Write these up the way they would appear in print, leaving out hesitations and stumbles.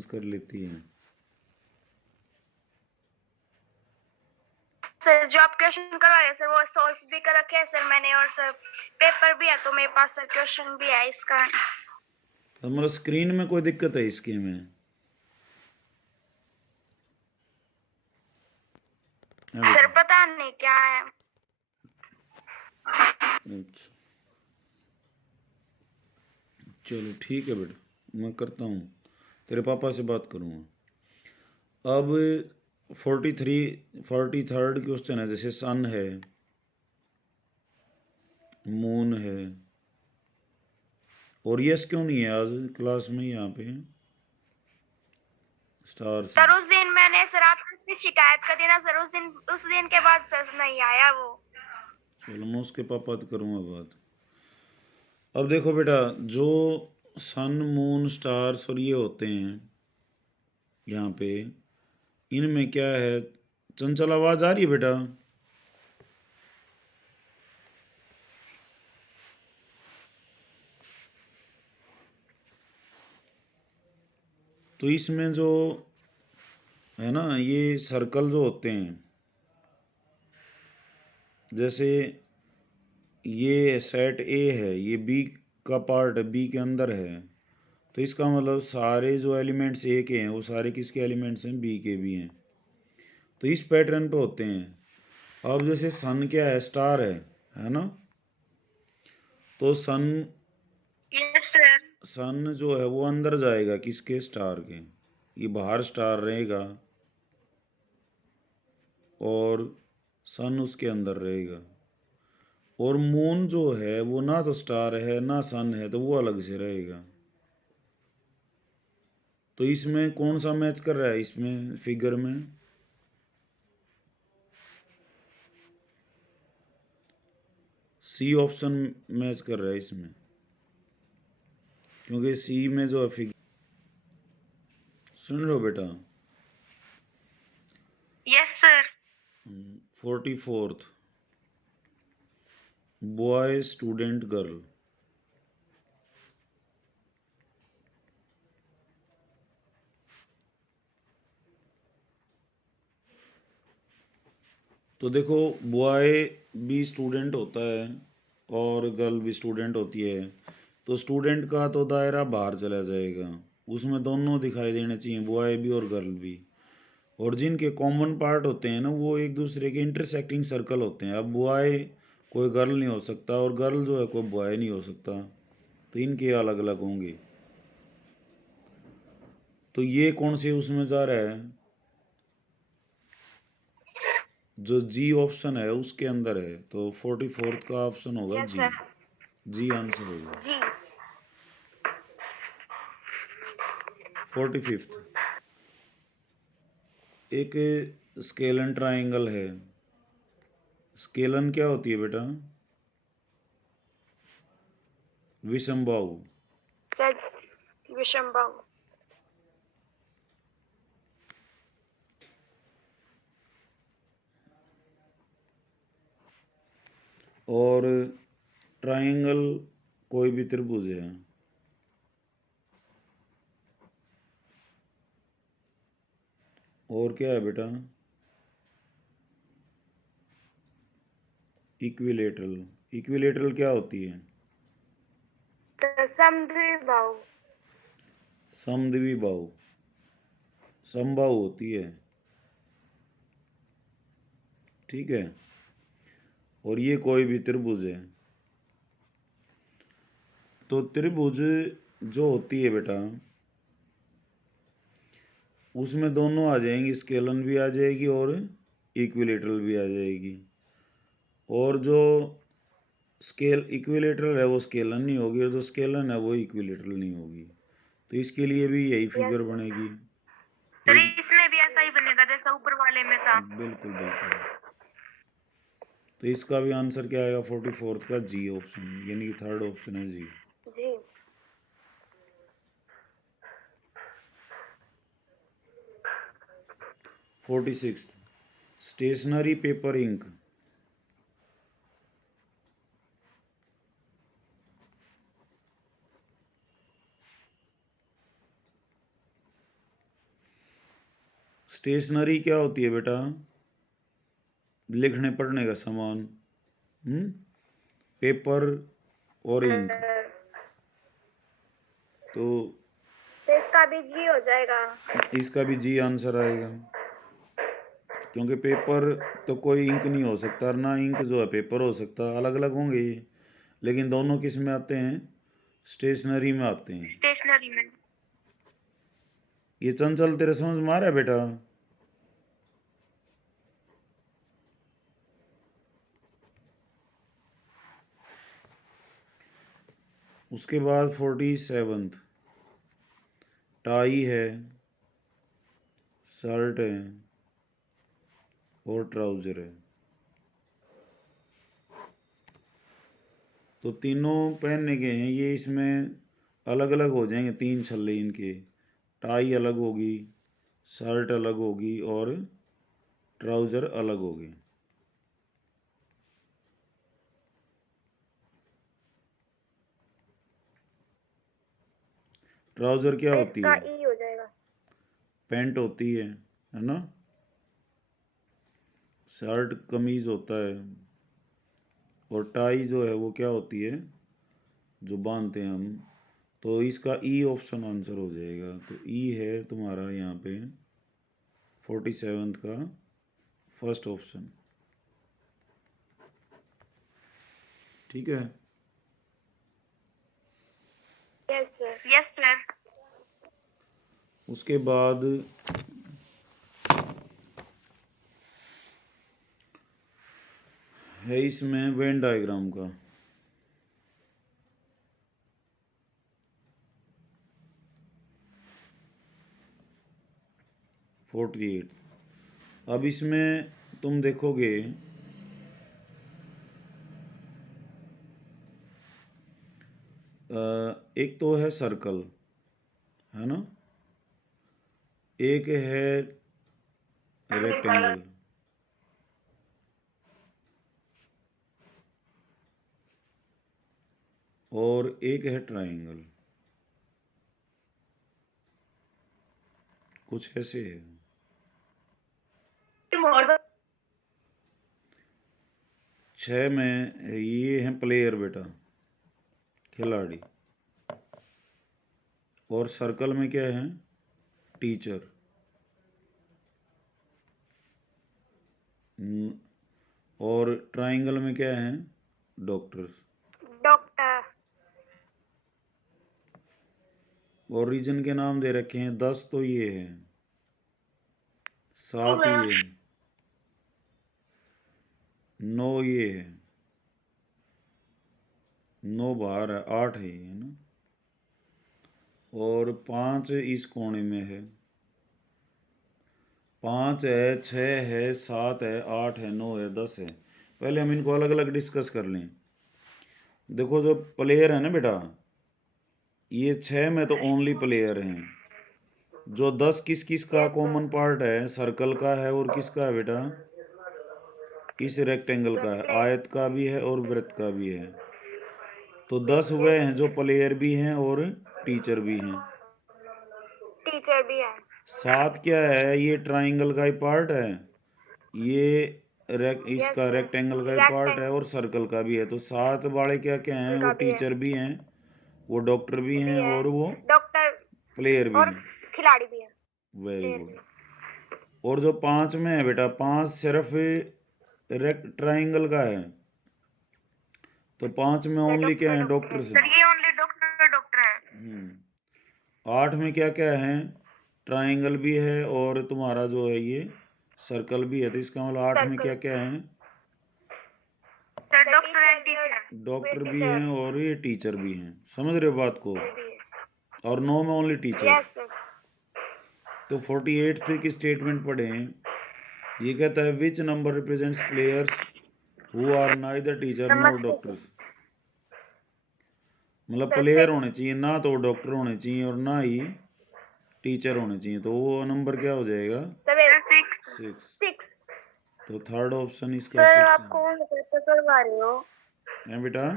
Change कर लेती है। सर जो आप क्वेश्चन करवा रहे हैं सर वो सॉल्व भी कर रखे हैं सर मैंने, और सर पेपर भी है तो मेरे पास सर क्वेश्चन भी है इसका। हमारा स्क्रीन में कोई दिक्कत है इसके में? सर पता नहीं क्या है। अच्छा चलो ठीक है बेटा, मैं करता हूँ, तेरे पापा से बात करूँगा। अब 43 क्वेश्चन है, जैसे सन है, मून है, और यस क्यों नहीं है आज क्लास में यहाँ पे? स्टार्स सर उस दिन मैंने सर आपसे इसकी शिकायत कर दी ना सर, उस दिन के बाद सर नहीं आया वो। चलो मैं उसके पापा से करूँगा बात। अब देखो बेटा, जो सन मून स्टार्स और ये होते हैं यहाँ पे, इनमें क्या है? चंचल आवाज आ रही है बेटा? तो इसमें जो है ना, ये सर्कल जो होते हैं, जैसे ये सेट ए है, ये बी का पार्ट बी के अंदर है, तो इसका मतलब सारे जो एलिमेंट्स ए के हैं वो सारे किसके एलिमेंट्स हैं? बी के भी हैं। तो इस पैटर्न पे होते हैं। अब जैसे सन क्या है? स्टार है ना? तो सन यस सर। सन जो है वो अंदर जाएगा किसके? स्टार के। ये बाहर स्टार रहेगा और सन उसके अंदर रहेगा। और मून जो है वो ना तो स्टार है ना सन है, तो वो अलग से रहेगा। तो इसमें कौन सा मैच कर रहा है इसमें फिगर में? सी ऑप्शन मैच कर रहा है इसमें, क्योंकि सी में जो है फिगर, सुन लो बेटा। Yes sir. 44th, boy student girl. तो देखो, बॉय भी स्टूडेंट होता है और गर्ल भी स्टूडेंट होती है, तो स्टूडेंट का तो दायरा बाहर चला जाएगा, उसमें दोनों दिखाई देने चाहिए, बॉय भी और गर्ल भी। और जिनके कॉमन पार्ट होते हैं ना, वो एक दूसरे के इंटरसेक्टिंग सर्कल होते हैं। अब बॉय कोई गर्ल नहीं हो सकता और गर्ल जो है कोई बॉय नहीं हो सकता, तो इनके अलग अलग होंगे। तो ये कौन से उसमें जा रहा है? जो जी ऑप्शन है उसके अंदर है, तो 44th का ऑप्शन होगा यस जी। सर। जी आंसर होगा। जी। 45th, एक स्केलन ट्राइंगल है। स्केलन क्या होती है बेटा? विषमबाहु। सर विषम बाहु। और ट्राइंगल कोई भी त्रिभुज है। और क्या है बेटा? इक्विलेटरल। इक्विलेटरल क्या होती है? समद्विबाहु। समद्विबाहु। समबाहु होती है, ठीक है। और ये कोई भी त्रिभुज है। तो त्रिभुज जो होती है बेटा, उसमें दोनों आ जाएंगी, स्केलन भी आ जाएगी और इक्विलेटरल भी आ जाएगी। और जो स्केल इक्विलेटरल है वो स्केलन नहीं होगी, और जो स्केलन है वो इक्विलेटरल नहीं होगी। तो इसके लिए भी यही फिगर बनेगी। सर एक, इसमें भी ऐसा ही बनेगा जैसा ऊपर वाले में था। बिल्कुल बिल्कुल। तो इसका भी आंसर क्या आएगा 44th का? जी ऑप्शन, यानी कि थर्ड ऑप्शन है जी। जी। 46, स्टेशनरी पेपर इंक। स्टेशनरी क्या होती है बेटा? लिखने पढ़ने का सामान। पेपर और इंक। तो इसका भी जी हो जाएगा। इसका भी जी आंसर आएगा, क्योंकि पेपर तो कोई इंक नहीं हो सकता और ना इंक जो है पेपर हो सकता, अलग अलग होंगे ये, लेकिन दोनों किस में आते हैं? स्टेशनरी में आते हैं। स्टेशनरी में। ये चंचल तेरे समझ में आ रहा है बेटा? उसके बाद 47th, टाई है, शर्ट है और ट्राउजर है। तो तीनों पहनने के हैं ये, इसमें अलग अलग हो जाएंगे, 3 छल्ले इनके। टाई अलग होगी, शर्ट अलग होगी और ट्राउजर अलग होगी। ट्राउजर क्या होती इसका है? ई हो जाएगा। पैंट होती है ना? शर्ट कमीज होता है, और टाई जो है वो क्या होती है? जो बांधते हैं हम। तो इसका ई ऑप्शन आंसर हो जाएगा। तो ई है तुम्हारा यहाँ पे 47th का फर्स्ट ऑप्शन। ठीक है। Yes sir. Yes sir. उसके बाद है इसमें वेन डायग्राम का। Forty eight. अब इसमें तुम देखोगे एक तो है सर्कल, है ना, एक है रेक्टेंगल, और एक है ट्रायंगल। कुछ ऐसे है। छः में ये हैं प्लेयर बेटा, खिलाड़ी। और सर्कल में क्या है? टीचर। और ट्रायंगल में क्या है? डॉक्टर्स। डॉक्टर। और रीजन के नाम दे रखे हैं। 10 तो ये है, 7 ये है, 9 ये है, 9 बाहर है, 8 है ये, है ना। और 5 इस कोने में है। 5 है, 6 है, 7 है, 8 है, 9 है, 10 है। पहले हम इनको अलग अलग डिस्कस कर लें। देखो जो प्लेयर है ना बेटा, ये 6 में तो ओनली प्लेयर हैं। जो 10 किस किस का कॉमन पार्ट है? सर्कल का है, और किसका है बेटा? इस रेक्टेंगल का है, आयत का भी है और वृत्त का भी है। तो 10 वह हैं जो प्लेयर भी हैं और टीचर भी हैं। टीचर भी है। 7 क्या है? ये ट्राइंगल का ही पार्ट है, ये इसका सर। रेक्टेंगल का ही पार्ट है, और सर्कल का भी है। तो 7 वाले क्या क्या हैं? वो का भी है। टीचर भी हैं, वो डॉक्टर भी हैं, और वो डॉक्टर प्लेयर भी और हैं। खिलाड़ी भी है। Very good. और जो 5 में है बेटा, 5 सिर्फ ट्राइंगल का है। तो 5 में ओनली क्या है? डॉक्टर्स हैं। सर ये ओनली डॉक्टर है। 8 में क्या क्या है? ट्राइंगल भी है और तुम्हारा जो है ये सर्कल भी है। तो इसका मतलब 8 में क्या क्या है? Sir doctor and teacher. Doctor भी हैं और ये टीचर भी हैं। समझ रहे हो बात को? और 9 में ओनली टीचर। Yes sir. तो 48 की स्टेटमेंट पढ़े। ये कहता है which number represents players who are neither teacher nor doctors. मतलब प्लेयर होने चाहिए, ना तो डॉक्टर होने चाहिए और ना ही टीचर होने चाहिए। तो वो नंबर क्या हो जाएगा? 6। तो थर्ड ऑप्शन इसका सर 6 आप है। कौन सा पेपर करवा रहे हो? हैं बेटा?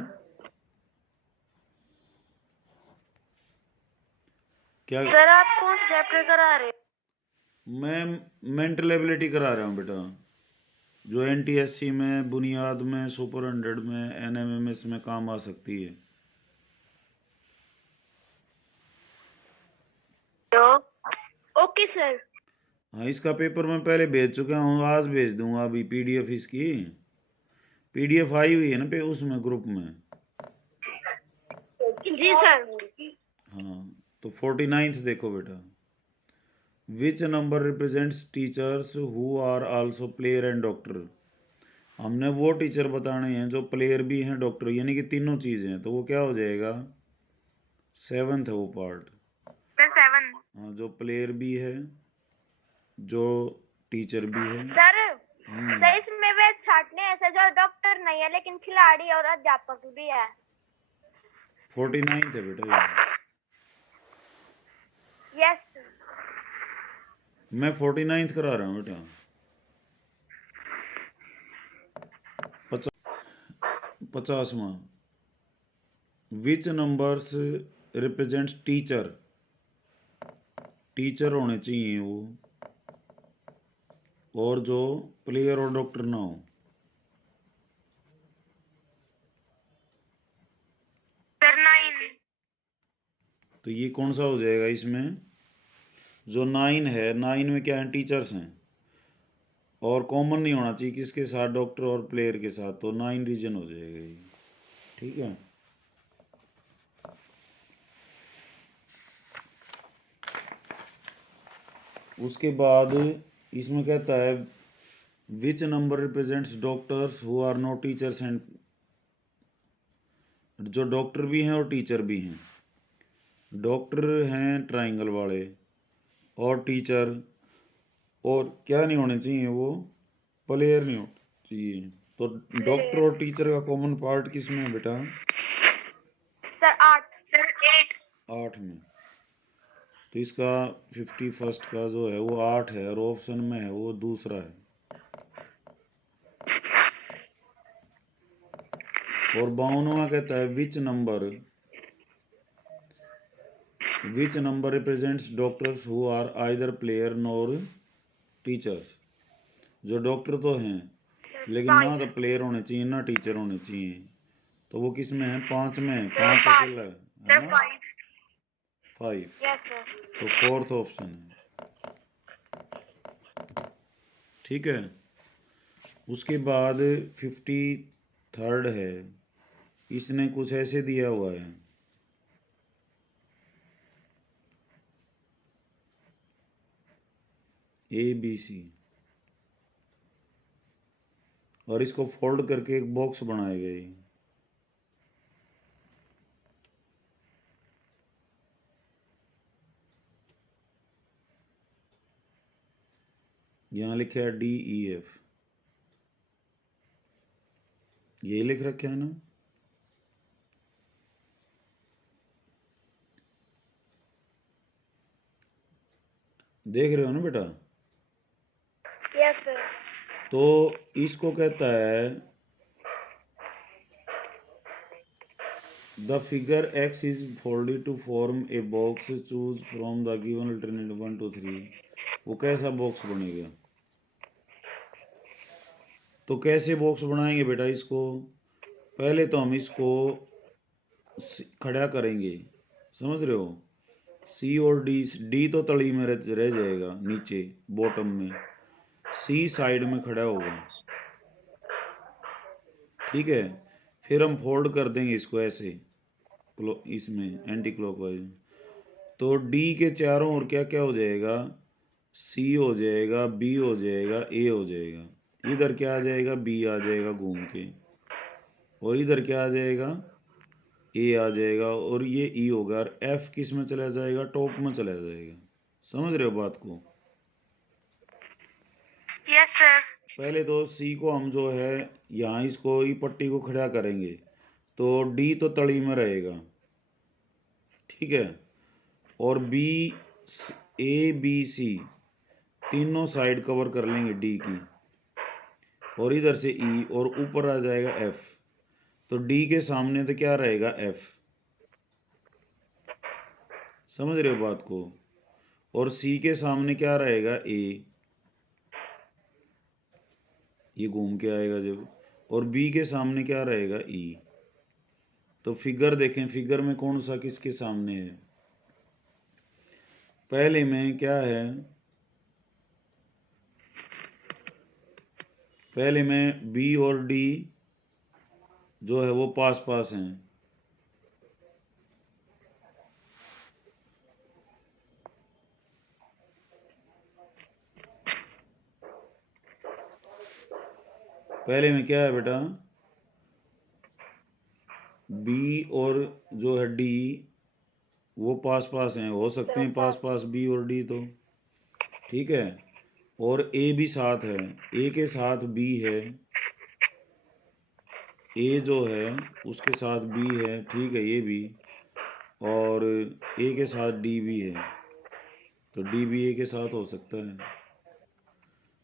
क्या? सर आप कौन सा चैप्टर करा रहे हो? मैं मेंटल एबिलिटी करा रहा हूँ बेटा, जो एनटीएससी में, बुनियाद में, सुपर 100 में, एनएमएमएस में काम आ सकती है। Okay sir. हाँ, इसका पेपर मैं पहले भेज चुका हूँ, आज भेज दूंगा अभी पीडीएफ इसकी। पीडीएफ आई हुई है ना पे उसमें ग्रुप में। जी सर। हाँ, तो 49th देखो बेटा, which number represents teachers who are also player and doctor. हमने वो टीचर बताने हैं जो प्लेयर भी हैं, डॉक्टर, यानी कि तीनों चीज़ें हैं, तो वो क्या हो जाएगा, 7th है वो पार्ट। सर 7। हाँ, जो प्लेयर भी है, जो टीचर भी है। सर हम्म, सर इसमें वे छाटने ऐसे जो डॉक्टर नहीं है लेकिन खिलाड़ी और अध्यापक भी है। 49th है बेटा ये। यस। मैं 49th करा रहा हूँ बेटा। 50वां, विच नंबर्स रिप्रेजेंट्स टीचर। टीचर होने चाहिए वो, और जो प्लेयर और डॉक्टर ना हो। सर 9। तो ये कौन सा हो जाएगा इसमें, जो 9 है, 9 में क्या है, टीचर्स हैं, और कॉमन नहीं होना चाहिए किसके साथ, डॉक्टर और प्लेयर के साथ, तो 9 रीजन हो जाएगा ये। ठीक है। उसके बाद इसमें कहता है which number represents doctors who are not teachers and, जो डॉक्टर भी हैं और टीचर भी हैं। डॉक्टर हैं ट्राइंगल वाले, और टीचर, और क्या नहीं होने चाहिए वो, प्लेयर नहीं होने चाहिए। तो डॉक्टर और टीचर का कॉमन पार्ट किस में है बेटा, सर 8। सर 8। 8 में। तो इसका 51st का जो है वो 8 है, और ऑप्शन में है वो दूसरा है। और 52वां कहता है which number represents doctors who are either player nor teachers. जो डॉक्टर तो हैं लेकिन ना तो प्लेयर होने चाहिए ना टीचर होने चाहिए, तो वो किस में है, 5 में है, 5 अकेला है ना, 5। Yes sir. तो 4th ऑप्शन है। ठीक है। उसके बाद 53rd है, इसने कुछ ऐसे दिया हुआ है, ABC, और इसको फोल्ड करके एक बॉक्स बनाए गए। यहाँ लिखा है DEF, ये लिख रखे है ना। देख रहे हो ना बेटा। Yes sir. तो इसको कहता है the figure X is folded to form a box, choose from the given alternative 1 2 3। वो कैसा बॉक्स बनेगा, तो कैसे बॉक्स बनाएंगे बेटा इसको, पहले तो हम इसको खड़ा करेंगे, समझ रहे हो, C और D तो तली में रह जाएगा नीचे बॉटम में, C साइड में खड़ा होगा। ठीक है। फिर हम फोल्ड कर देंगे इसको ऐसे, इसमें एंटी क्लॉकवाइज, तो D के चारों ओर क्या क्या हो जाएगा, C हो जाएगा, B हो जाएगा, A हो जाएगा, इधर क्या आ जाएगा, B आ जाएगा घूम के, और इधर क्या आ जाएगा, A आ जाएगा, और ये E होगा, और F किस में चला जाएगा, टॉप में चला जाएगा। समझ रहे हो बात को। Yes sir. पहले तो C को हम जो है यहाँ इसको ई पट्टी को खड़ा करेंगे, तो D तो तली में रहेगा। ठीक है। और ABC तीनों साइड कवर कर लेंगे D की, और इधर से E, और ऊपर आ जाएगा F, तो D के सामने तो क्या रहेगा, F। समझ रहे हो बात को। और सी के सामने क्या रहेगा, ए, ये घूम के आएगा जब, और बी के सामने क्या रहेगा, ई। तो फिगर देखें, फिगर में कौन सा किसके सामने है। पहले में क्या है, पहले में बी और डी जो है वो पास पास हैं। पहले में क्या है बेटा, बी और जो है डी वो पास पास हैं, हो सकते हैं पास पास बी और डी, तो ठीक है। और ए भी साथ है, ए के साथ बी है, ए जो है उसके साथ बी है, ठीक है, ये भी, और ए के साथ डी भी है, तो डी भी ए के साथ हो सकता है।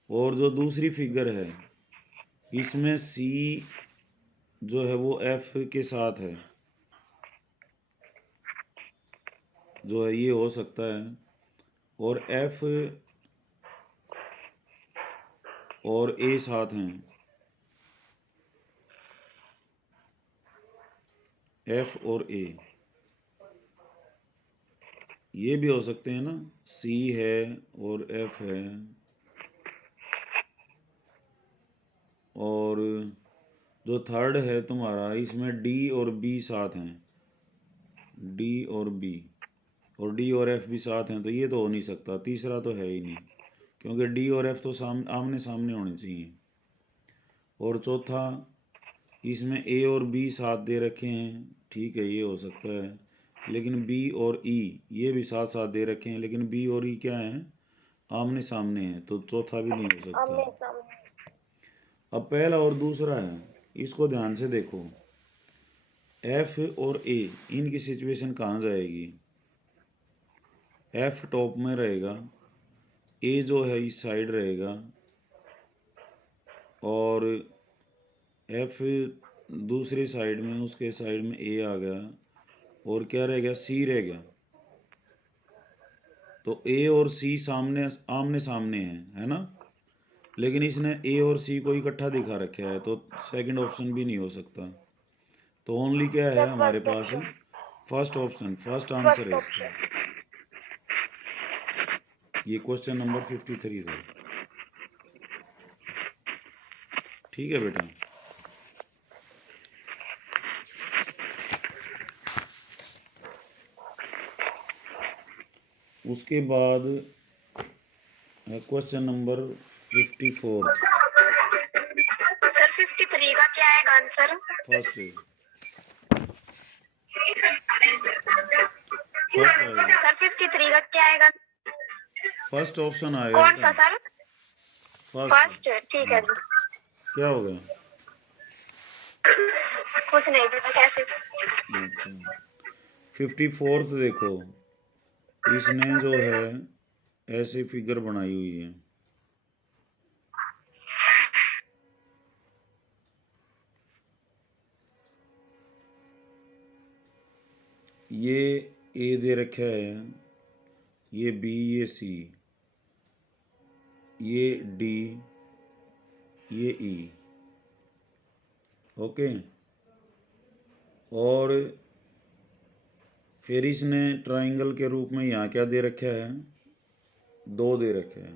और जो दूसरी फिगर है इसमें सी जो है वो एफ के साथ है, जो है ये हो सकता है। और एफ और ए साथ हैं, एफ और ए, ये भी हो सकते हैं ना, सी है और एफ है, और जो थर्ड है तुम्हारा इसमें डी और बी साथ हैं, डी और बी, और डी और एफ भी साथ हैं, तो ये तो हो नहीं सकता, तीसरा तो है ही नहीं, क्योंकि डी और एफ तो आमने सामने होने चाहिए। और चौथा, इसमें ए और बी साथ दे रखे हैं, ठीक है, ये हो सकता है, लेकिन बी और ई ये भी साथ साथ दे रखे हैं, लेकिन बी और ई क्या हैं, आमने सामने हैं, तो चौथा भी नहीं हो सकता। अब पहला और दूसरा है, इसको ध्यान से देखो, एफ और ए इनकी सिचुएशन कहाँ जाएगी, एफ टॉप में रहेगा, ए जो है इस साइड रहेगा, और एफ दूसरी साइड में, उसके साइड में ए आ गया, और क्या रह गया, सी रह गया। तो ए और सी सामने आमने सामने है ना, लेकिन इसने ए और सी को इकट्ठा दिखा रखा है, तो सेकंड ऑप्शन भी नहीं हो सकता। तो ओनली क्या है हमारे पास, फर्स्ट ऑप्शन, फर्स्ट आंसर है इसका। ये क्वेश्चन नंबर 53 था, ठीक है बेटा। उसके बाद क्वेश्चन नंबर 54। सर 53 का क्या है आंसर? फर्स्ट आएगा, सर 53 का क्या आएगा? फर्स्ट ऑप्शन आएगा कौन बेटा, सा सर? फर्स्ट, ठीक है जी। क्या हो गया? कुछ नहीं बेटा, कैसे? अच्छा, 54th देखो, इसने जो है ऐसी फिगर बनाई हुई है, ये ए दे रखा है, ये बी, ये सी, ये डी, ये ई, ओके। और फिर इसने ट्राइंगल के रूप में यहाँ क्या दे रखा है, 2 दे रखा है,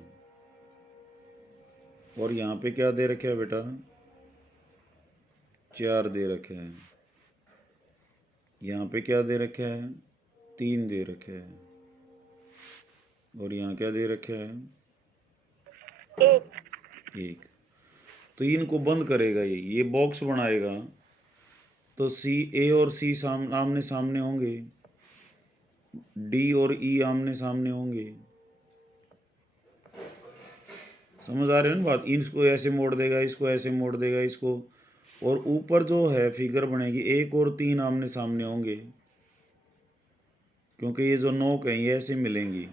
और यहाँ पे क्या दे रखा है बेटा, 4 दे रखा है, यहाँ पे क्या दे रखा है, 3 दे रखा है, और यहाँ क्या दे रखा है, 1। तो इनको बंद करेगा, ये बॉक्स बनाएगा, तो सी, ए और सी आमने सामने होंगे, डी और ई आमने सामने होंगे, समझ आ रहे हो ना बात। इसको ऐसे मोड़ देगा, इसको ऐसे मोड़ देगा, इसको, और ऊपर जो है फिगर बनेगी 1 और 3 आमने सामने होंगे, क्योंकि ये जो नोक है ये ऐसे मिलेंगी,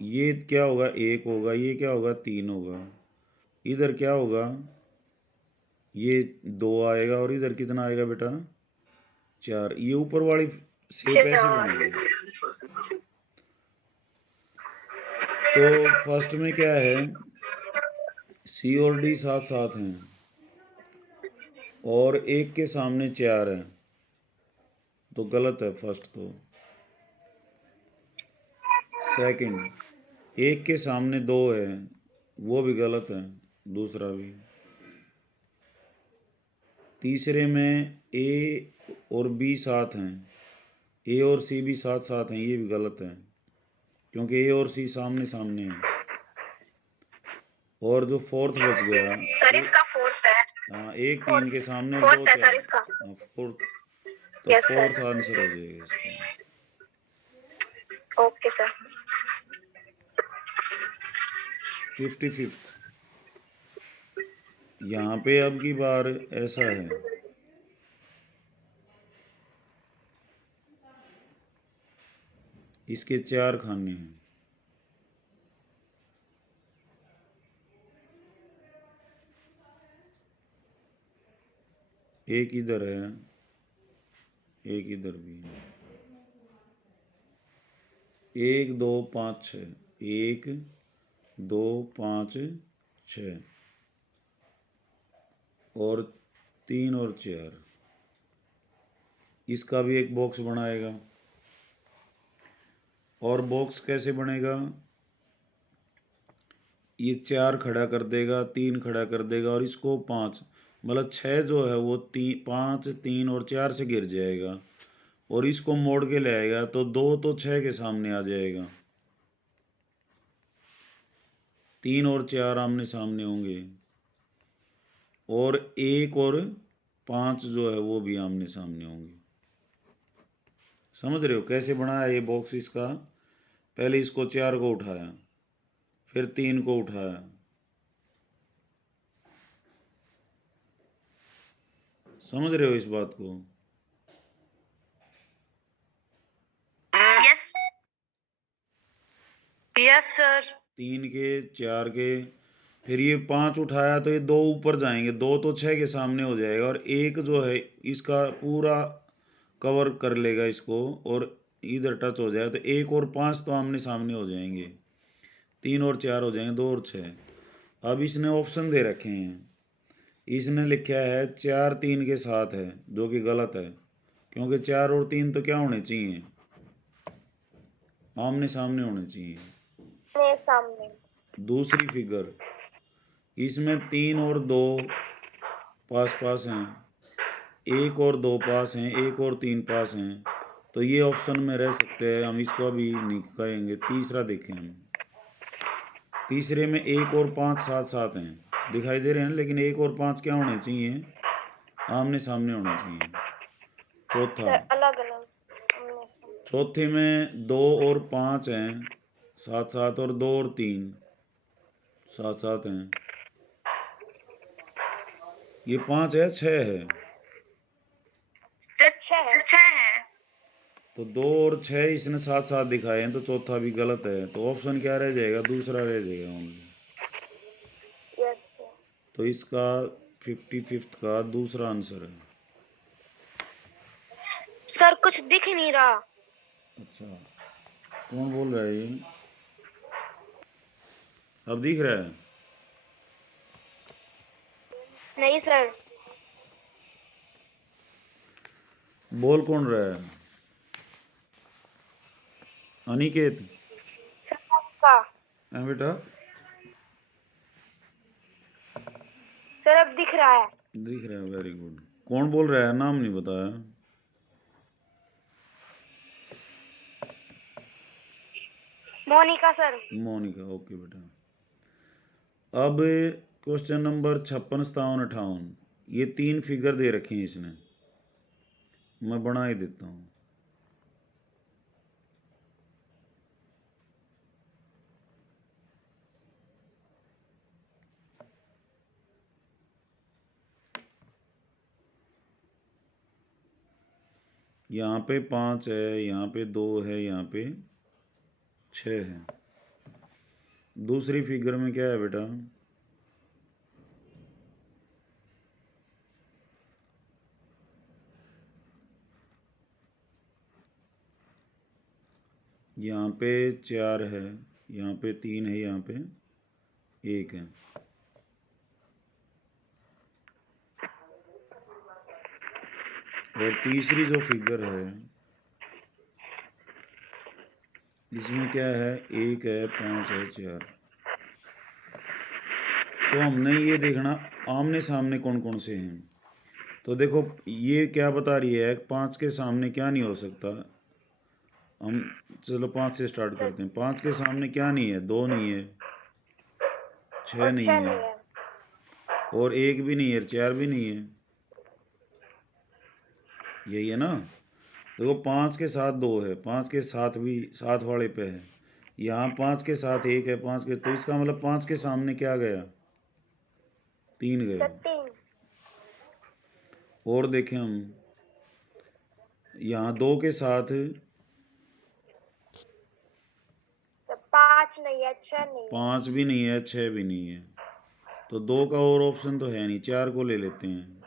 ये क्या होगा, 1 होगा, ये क्या होगा, 3 होगा, इधर क्या होगा, ये 2 आएगा, और इधर कितना आएगा बेटा, 4, ये ऊपर वाली शेप ऐसे बनेगी। तो फर्स्ट में क्या है, सी और डी साथ साथ हैं और एक के सामने 4 है, तो गलत है फर्स्ट। तो सेकंड, एक के सामने 2 है, वो भी गलत है, दूसरा भी। तीसरे में ए और बी साथ हैं, ए और सी भी साथ साथ हैं, ये भी गलत है क्योंकि ए और सी सामने सामने हैं। और जो फोर्थ बच गया, सर इसका फोर्थ है। हाँ, एक 3 के सामने और 2 फोर्थ है 4, सर इसका। हाँ फोर्थ, तो यस सर। फोर्थ आंसर हो जाएगा इसका। Okay sir. 55th, यहाँ पे अब की बार ऐसा है, इसके 4 खाने हैं, एक इधर है, एक इधर भी है। 1 2 5 6, 1 2 5 6 और 3 और 4, इसका भी एक बॉक्स बनाएगा। और बॉक्स कैसे बनेगा, ये 4 खड़ा कर देगा, 3 खड़ा कर देगा और इसको 5, मतलब 6 जो है वो 5 3 और 4 से गिर जाएगा और इसको मोड़ के ले आएगा, तो 2 तो 6 के सामने आ जाएगा, 3 और 4 आमने सामने होंगे और 1 और 5 जो है वो भी आमने सामने होंगे। समझ रहे हो कैसे बनाया ये बॉक्स इसका, पहले इसको 4 को उठाया, फिर 3 को उठाया, समझ रहे हो इस बात को। Yes yes sir. 3 के 4 के, फिर ये 5 उठाया तो ये 2 ऊपर जाएंगे, 2 तो 6 के सामने हो जाएगा और एक जो है इसका पूरा कवर कर लेगा इसको और इधर टच हो जाएगा, तो 1 और 5 तो आमने सामने हो जाएंगे, 3 और 4 हो जाएंगे, 2 और 6। अब इसने ऑप्शन दे रखे हैं, इसने लिखा है 4 3 के साथ है, जो कि गलत है क्योंकि 4 और 3 तो क्या होने चाहिए, आमने सामने होने चाहिए। मेरे सामने। दूसरी फिगर, इसमें 3 और 2 पास पास हैं, 1 और 2 पास हैं, 1 और 3 पास हैं, तो ये ऑप्शन में रह सकते हैं, हम इसको अभी नहीं करेंगे। तीसरा देखें हम, तीसरे में 1 और 5 साथ साथ हैं, दिखाई दे रहे हैं, लेकिन 1 और 5 क्या होने चाहिए, आमने सामने होने चाहिए। चौथा, सर अलग अलग। चौथे में 2 और 5 हैं साथ साथ और 2 और 3 साथ साथ हैं, ये 5 है 6 है, सर 6 है। तो 2 और 6 इसने साथ साथ दिखाए हैं, तो चौथा भी गलत है, तो ऑप्शन क्या रह जाएगा, दूसरा रह जाएगा ओनली। यस तो इसका 55th का दूसरा आंसर है। सर कुछ दिख ही नहीं रहा। अच्छा, कौन बोल रहा है ये, अब दिख रहा है, नहीं सर। बोल कौन रहा है, अनिकेत सर आपका। है बेटा, सर अब दिख रहा है। दिख रहा है, वेरी गुड। कौन बोल रहा है, नाम नहीं बताया। मोनिका सर। मोनिका, ओके बेटा। अब क्वेश्चन नंबर 56 57 58, ये 3 फिगर दे रखे हैं इसने, मैं बना ही देता हूँ। यहाँ पे 5 है, यहाँ पे 2 है, यहाँ पे 6 है। दूसरी फिगर में क्या है बेटा, यहाँ पे 4 है, यहाँ पे 3 है, यहाँ पे 1 है। और तीसरी जो फिगर है इसमें क्या है, 1 है, 5 है, 4। तो हमने ये देखना आमने सामने कौन कौन से हैं। तो देखो ये क्या बता रही है, 5 के सामने क्या नहीं हो सकता। हम चलो 5 से स्टार्ट सर करते हैं। 5 के सामने क्या नहीं है, 2 नहीं है, 6 और नहीं 6 है, नहीं है। और 1 भी नहीं है, 4 भी नहीं है। यही है ना। देखो 5 के साथ 2 है, 5 के साथ भी साथ वाले पे है, यहाँ 5 के साथ 1 है, 5 के, तो इसका मतलब 5 के सामने क्या गया, 3 सर गया। 3। और देखें हम, यहाँ 2 के साथ सर 5 नहीं है, 6 नहीं है। 5 भी नहीं है, 6 भी नहीं है। तो 2 का और ऑप्शन तो है नहीं, 4 को ले लेते हैं।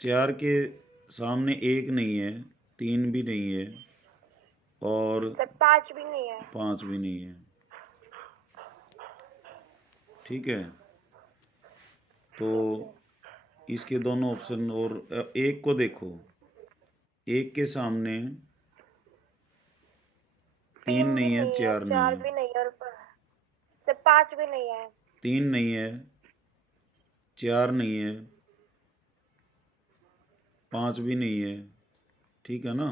4 के सामने 1 नहीं है, 3 भी नहीं है, और सर 5 भी नहीं है। 5 भी नहीं है। ठीक है, तो इसके दोनों ऑप्शन। और 1 को देखो, 1 के सामने 3 3 भी नहीं है, नहीं है, 4 नहीं 4 है, भी नहीं है, और सर 5 भी नहीं है। 3 नहीं है, 4 नहीं है, 5 भी नहीं है। ठीक है ना।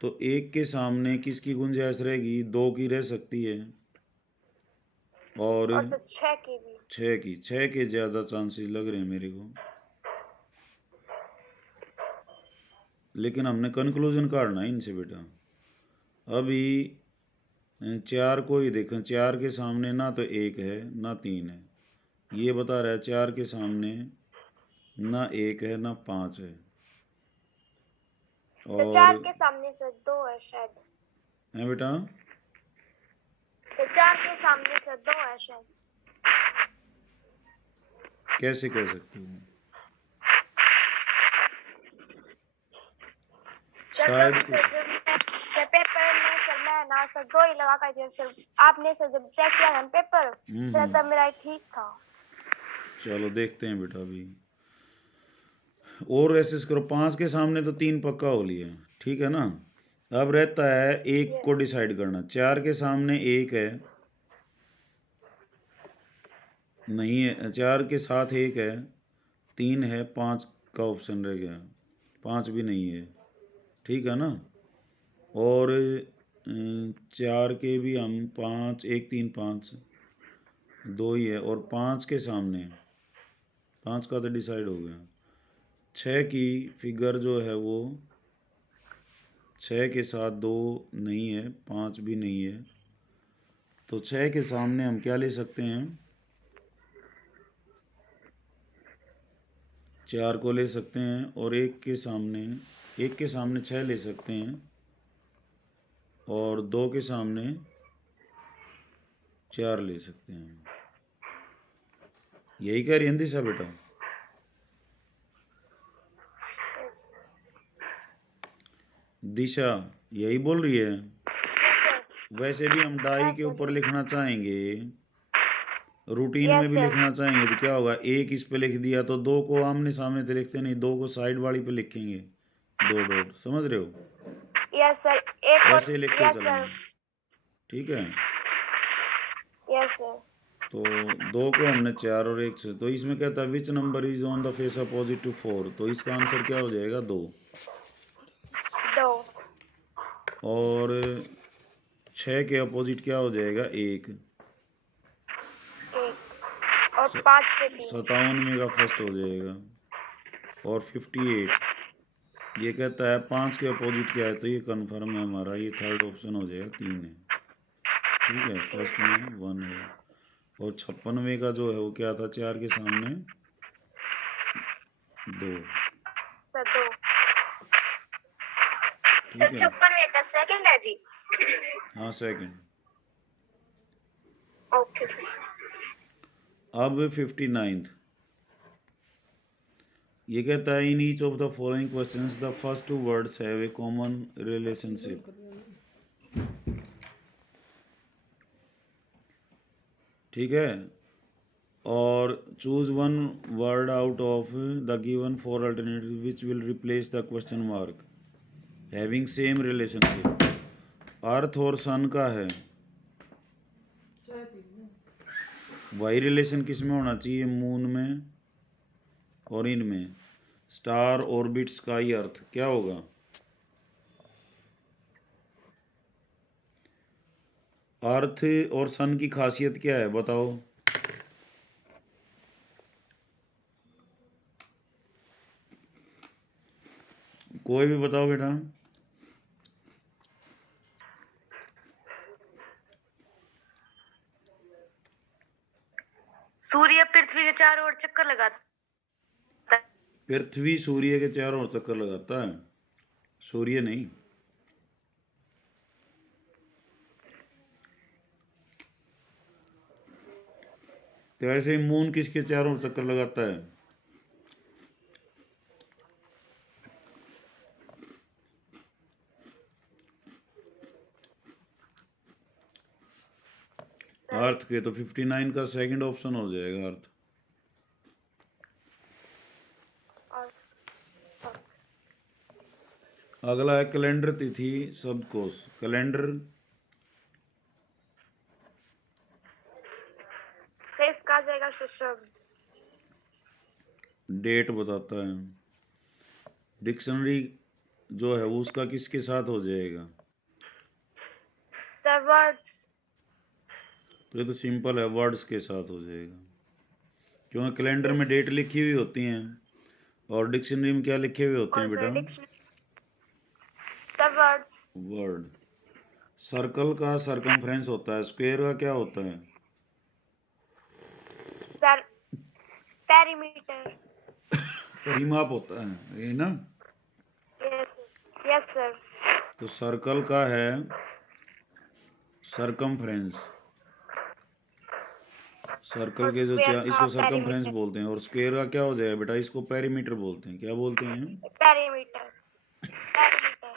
तो 1 के सामने किसकी गुंजाइश रहेगी, 2 की रह सकती है, और और सर 6 की भी। 6 की। 6 के ज़्यादा चांसेस लग रहे हैं मेरे को। लेकिन हमने कंक्लूजन काटना है इनसे बेटा। अभी 4 को ही देखें, 4 के सामने ना तो 1 है ना 3 है। ये बता रहा है 4 के सामने ना 1 है ना 5 है। सर और 4 के सामने सर 2 है शायद। है बेटा, सर 4 के सामने सर 2 है शायद। कैसे कह सकते हो, सर शायद जब कुछ। सर पेपर में सर मैं ना सर 2 ही लगा कर दिया सर। आपने सर जब चेक किया था ना पेपर, सर हम्म। तब मेरा ठीक था। चलो देखते हैं बेटा अभी। और ऐसे करो, 5 के सामने तो 3 पक्का हो लिया, ठीक है ना। अब रहता है 1 को डिसाइड करना। 4 के सामने 1 है, नहीं है, 4 के साथ 1 है, 3 है, 5 का ऑप्शन रह गया, 5 भी नहीं है। ठीक है ना। और 4 के भी हम 5, 1, 3, 5, 2 ही है, और 5 के सामने 5 का तो डिसाइड हो गया। 6 की फिगर जो है वो 6 के साथ 2 नहीं है, 5 भी नहीं है। तो 6 के सामने हम क्या ले सकते हैं, 4 को ले सकते हैं, और 1 के सामने 6 ले सकते हैं, और 2 के सामने 4 ले सकते हैं। यही कह रही है दिशा बेटा। दिशा यही बोल रही है। वैसे भी हम डाई के ऊपर लिखना चाहेंगे, रूटीन में यस भी सर। लिखना चाहेंगे, तो क्या होगा, 1 इस पे लिख दिया तो 2 को आमने सामने तो लिखते नहीं, 2 को साइड वाली पे लिखेंगे, 2 डॉट, समझ रहे हो। Yes sir. एक और। ऐसे लिख के यस चलना, सर। ठीक है। Yes sir. तो 2 को हमने 4 और 1 से, तो इसमें कहता है which number is on the face opposite to 4, तो इसका आंसर क्या हो जाएगा, 2। 2। और 6 के अपोजिट क्या हो जाएगा, 1। 1 और 5 पे 3। 57 में का फर्स्ट हो जाएगा। और 58, ये कहता है 5 के अपोजिट क्या है, तो ये कन्फर्म है हमारा, ये थर्ड ऑप्शन हो जाएगा, 3 है। ठीक है, फर्स्ट में 1 है। और 56वें का जो है वो क्या था, 4 के सामने 2। सर 2। ठीक सर है। 56 का सेकंड है जी। हाँ सेकंड। Okay sir. अब 59th, ये कहता है in each of the following questions the first two words have a common relationship. ठीक है। और choose one word out of the given four alternative which will replace the question mark having same relationship. Earth और sun का है, वही relation किस में होना चाहिए, मून में और इनमें। स्टार ऑर्बिट स्काई अर्थ क्या होगा? अर्थ और सन की खासियत क्या है बताओ? कोई भी बताओ बेटा। सूर्य पृथ्वी के चारों ओर चक्कर लगाता है। पृथ्वी सूर्य के चारों ओर चक्कर लगाता है, सूर्य नहीं। तो ऐसे ही मून किसके चारों ओर चक्कर लगाता है? अर्थ के। तो 59 का सेकंड ऑप्शन हो जाएगा अर्थ। अगला है कैलेंडर तिथि शब्दकोश। कैलेंडर तो इसका आ जाएगा शशब। डेट बताता है। डिक्शनरी जो है वो उसका किसके साथ हो जाएगा? Sir words. तो ये तो सिंपल है, वर्ड्स के साथ हो जाएगा, क्योंकि कैलेंडर में डेट लिखी हुई होती हैं और डिक्शनरी में क्या लिखे हुए होते हैं बेटा? Sir words. वर्ड। सर्कल का सरकमफ्रेंस होता है, स्क्वायर का क्या होता है? Sir perimeter. परिमाप होता है ये ना। Yes yes sir. तो सर्कल का है सरकमफ्रेंस, सर्कल के जो इसको सरकमफ्रेंस बोलते हैं। और स्क्वायर का क्या हो जाएगा बेटा? इसको पेरीमीटर बोलते हैं। क्या बोलते हैं? Perimeter. Perimeter.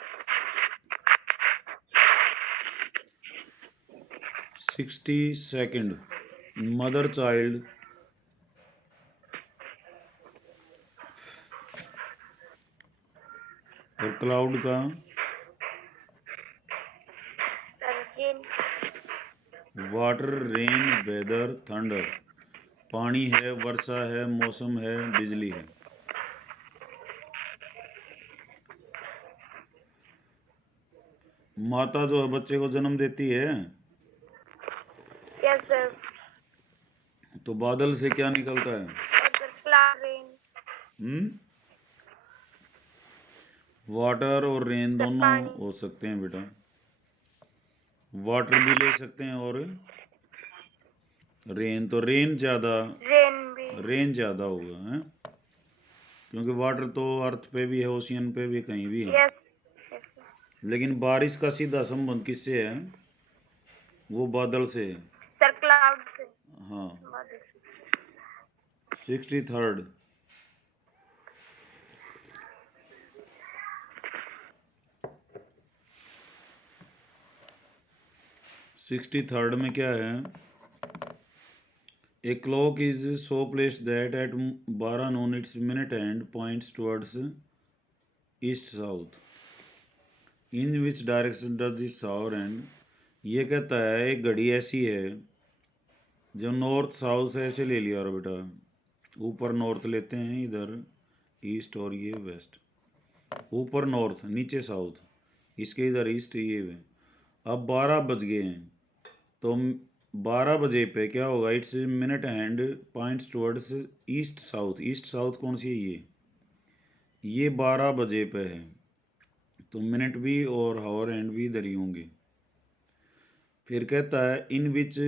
60 second. Mother child और क्लाउड का वाटर, रेन, वेदर, थंडर। पानी है, वर्षा है, मौसम है, बिजली है। माता जो है बच्चे को जन्म देती है, यस सर। तो बादल से क्या निकलता है? Cloud rain. वाटर और रेन दोनों पानी। हो सकते हैं बेटा। वाटर भी ले सकते हैं और रेन। तो रेन ज़्यादा, रेन भी। रेन ज़्यादा होगा है, क्योंकि वाटर तो अर्थ पे भी है, ओशियन पे भी, कहीं भी है। यस यस लेकिन बारिश का सीधा संबंध किससे है? वो बादल से है। सर क्लाउड से। हाँ। बादल से। 63rd। 63rd में क्या है? A clock is so placed that at 12 noon its minute hand points towards east south. In which direction does its hour end? ये कहता है एक घड़ी ऐसी है जो नॉर्थ साउथ ऐसे ले लिया और बेटा, ऊपर नॉर्थ लेते हैं, इधर ईस्ट और ये वेस्ट। ऊपर नॉर्थ, नीचे साउथ, इसके इधर ईस्ट, ये वे। अब 12 बज गए हैं, तो 12 बजे पे क्या होगा? It's minute hand points towards east south. East south कौन सी है? ये 12 बजे पे है, तो मिनट भी और हावर हैंड भी इधर ही होंगे। फिर कहता है in which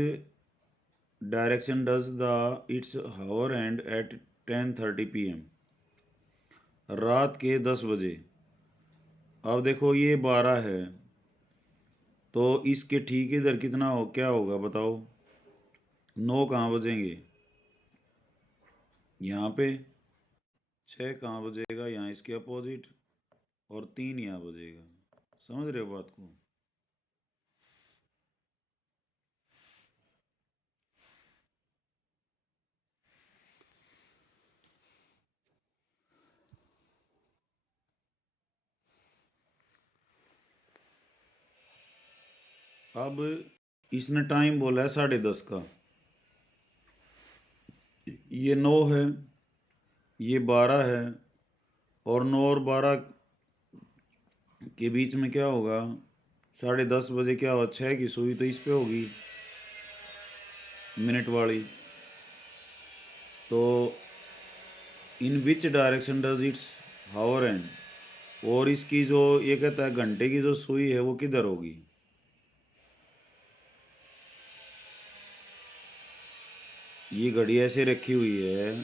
direction does the its hour hand at 10:30 PM। रात के 10 बजे। अब देखो ये 12 है, तो इसके ठीक इधर कितना हो, क्या होगा बताओ? 9 कहाँ बजेंगे? यहाँ पे। 6 कहाँ बजेगा? यहाँ इसके अपोजिट। और 3 यहाँ बजेगा। समझ रहे हो बात को? अब इसने टाइम बोला है 10:30 का, ये 9 है, ये 12 है, और 9 और 12 के बीच में क्या होगा? 10:30 बजे क्या होगा? 6 की सुई तो इस पे होगी, मिनट वाली। तो in which direction does its hour hand, और इसकी जो ये कहता है घंटे की जो सुई है वो किधर होगी? ये घड़ी ऐसे रखी हुई है,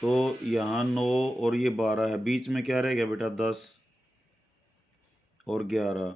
तो यहाँ 9 और ये 12 है, बीच में क्या रह गया बेटा? 10 और 11।